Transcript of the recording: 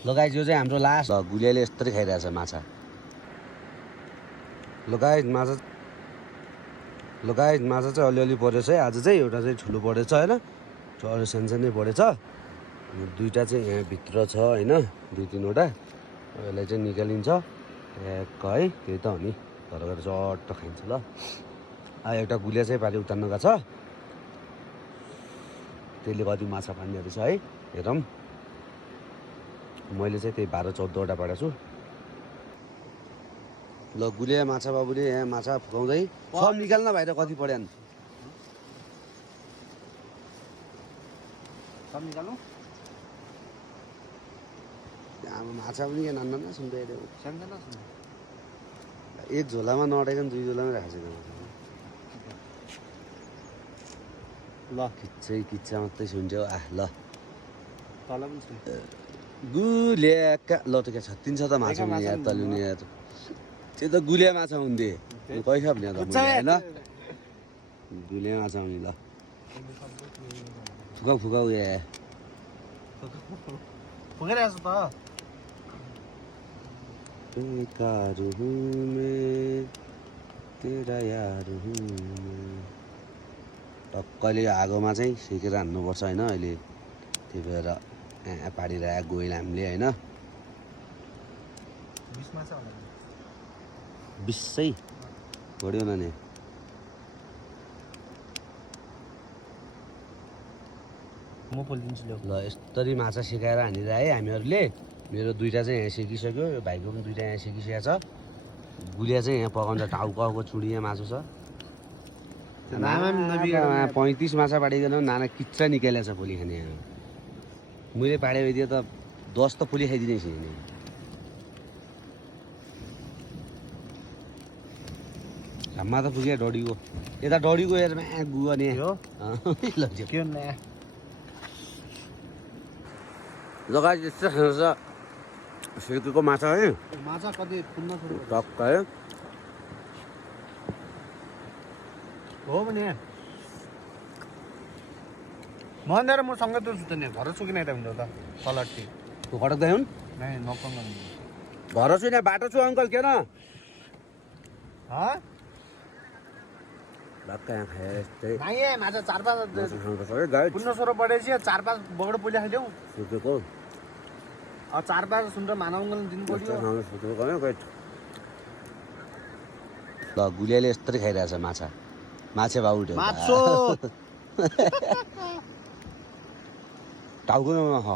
ल गाइस यो चाहिँ हाम्रो लास्ट गुलियाले यस्तै खाइरहेछ माछा। ल गाइस माछा चाहिँ अलिअलि परेछ है। आज चाहिँ एउटा चाहिँ ठुलो परेछ होइन, अरू सानसानै परेछ। दुईवटा चाहिँ यहाँ भित्र छ होइन, 2-3वटा। यसलाई चाहिँ निकालिन्छ ट्याक्क है, त्यही त हो नि। घर गएर चट्ट खाइन्छ। ल एउटा गुलिया चाहिँ पारि उतार्नु गएको छ, त्यसले कति माछा पार्ने रहेछ है, हेरौँ। मैले चाहिँ त्यही 12-14वटा पाडेको छु। ल गुलिया माछा बाबुले यहाँ माछा फुकाउँदै सब निकाल्न बाहिर कति पऱ्यान् सब निकालौँ। माछा पनि के नान्ना सुन्दै सक्दैन एक झोलामा नअटेको 2 झोलामा राखेको छैन माछा। ल किच्चा मात्रै सुन्छौ ल तल पनि छ गुलिया। ल त क्या छत्तिन्छ त माछा हुने यार तलिने यार, त्यो त गुलिया माछा हुन्थे पैसा भने त होइन, गुलिया माछा हुने। ल फुकाउ या फुकिरहेको छु त। बेकार हूँ मैं तेरा यार हूँ मैं। टक्कले आगोमा चाहिँ सेकेर हान्नुपर्छ होइन अहिले, त्यही भएर पाडिरहेको गइल हामीले होइन। 20 माछा होला 20 बढ्यो न नि। म पोलिदिन्छु ल यस्तरी माछा सिकाएर हानिरहे है हामीहरूले। मेरो 2टा चाहिँ यहाँ सिकिसक्यो, यो भाइको पनि 2टा यहाँ सिकिसकेको छ। गुलिया चाहिँ यहाँ पकाउँछ, टाउको चुडिया मासु छ। 35 माछा पाडिकन नाना किच्चा निकालेको छ पोली खाने। मैले पाडे भइदियो त 10 त पोली खाइदिने छु नि। घाममा त पुग्यो डढीको, यता डढीको हेरमा गुवा नि जग्गा यस्तो खान्छ सेकेको माछा है। माछा कति फुल्न सुरु टक्क है हो भने मन्दिर म सँगै त छु त नि, घर छु कि नै त हुन्छ त तलटी तँ खडक्दै हुन् नै नकङ घर छु यहाँ बाटो छु अङ्कल किन भक्का यहाँ खाए यस्तै नाइ माछा 4-5 खानुपर्छ है गाइड। पुन्न सोरो पढेपछि 4-5 बगड पोली खाइदेऊ। सुतेको 4-5 सुन्र मानवङ्गल दिन पऱ्यो। सुतेको गाइड। ल गुलियाले यस्तै खाइरहेछ माछा बाउट माछो टाउकोमा